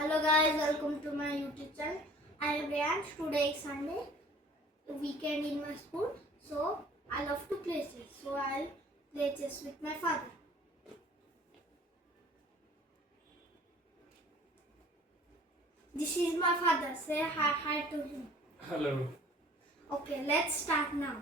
Hello guys, welcome to my YouTube channel. I am Ryan. Today is Sunday, weekend in my school. So I love to play chess. So I'll play chess with my father. This is my father. Say hi to him. Hello. Okay, let's start now.